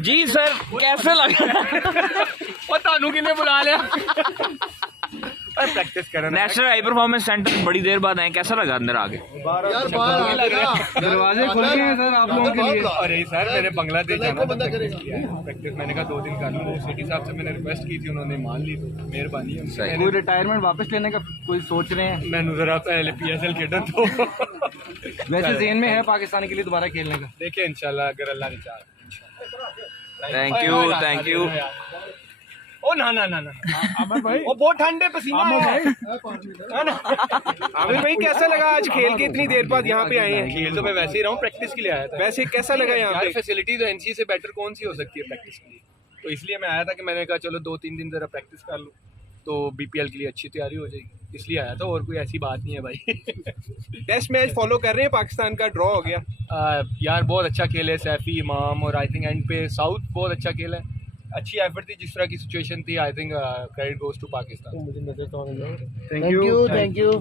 जी sir कैसे लगा? पता नहीं किन्ने बुला लिया। प्रैक्टिस करना। नेशनल हाई परफॉर्मेंस सेंटर बड़ी देर बाद आए, कैसा लगा अंदर आके? यार दरवाजे खुल गए हैं सर आप लोगों के लिए। अरे सर मैंने बांग्लादेश जाना था, प्रैक्टिस मैंने कहा 2 दिन कर लूँ। सिटी साहब से मैंने रिक्वेस्ट की थी, उन्होंने मान ली, तो मेहरबानी है। कोई रिटायरमेंट वापस लेने का कोई सोच रहे हैं? मैंने जरा पहले PSL खेला तो वैसे जेन में है पाकिस्तान के लिए दोबारा खेलने का? देखिए इंशाल्लाह अगर अल्लाह ने चाहा। Thank you thank you. ओ ना ना ना ना आमिर भाई, वो बहुत ठंडे पसीना है ना। आमिर भाई कैसा लगा आज खेल के इतनी देर बाद यहाँ पे आए हैं? खेल तो मैं वैसे ही रहा हूँ, प्रैक्टिस के लिए आया था। वैसे कैसा लगा यहाँ पे? फैसिलिटी तो NC से बेटर कौन सी हो सकती है प्रैक्टिस के लिए, तो इसलिए मैं आया था कि मैंने कहा चलो 2-3 दिन जरा प्रैक्टिस कर लूँ तो BPL के लिए अच्छी तैयारी हो जाएगी, इसलिए आया था, और कोई ऐसी बात नहीं है भाई। टेस्ट मैच फॉलो कर रहे हैं? पाकिस्तान का ड्रॉ हो गया यार, बहुत अच्छा खेल है सैफी, इमाम और आई थिंक एंड पे साउथ बहुत अच्छा खेल है। अच्छी एफर्ट थी, जिस तरह की सिचुएशन थी। I think credit goes to Pakistan. Thank you.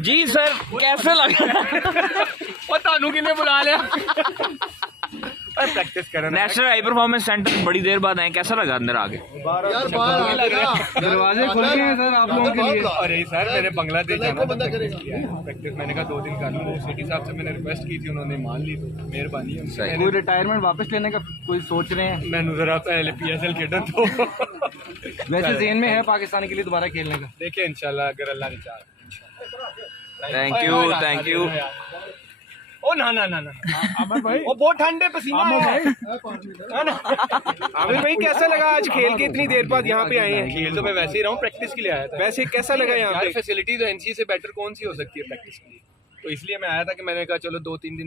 जी सर कैसे लगा? पता नहीं किन्ने बुला लिया। प्रैक्टिस करना। नेशनल हाई परफॉर्मेंस सेंटर बड़ी देर बाद आए, कैसा लगा अंदर आके? दरवाजे खुल गए हैं सर आप लोगों के लिए। अरे सर मैंने बांग्लादेश जाना था, प्रैक्टिस मैंने कहा 2 दिन कर लूँ। सिटी साहब से मैंने रिक्वेस्ट की थी, उन्होंने मान ली, तो मेहरबानी है। कोई रिटायरमेंट वापस लेने का कोई सोच रहे हैं? मैंने जरा पहले PSL खेला तो वैसे जेन में है पाकिस्तान के लिए दोबारा खेलने का? देखिए इंशाल्लाह अगर अल्लाह ने चाहा। Thank you. ओ ना ना ना ना आमिर भाई, वो बहुत ठंडे पसीना है ना। आमिर भाई कैसा लगा आज खेल के इतनी देर बाद यहाँ पे आए हैं? खेल तो मैं वैसे ही रहा हूँ, प्रैक्टिस के लिए आया था। वैसे कैसा लगा यहाँ पे? फैसिलिटी तो NC से बेटर कौन सी हो सकती है प्रैक्टिस के लिए, तो इसलिए मैं आया था कि मैंने कहा चलो 2-3 दिन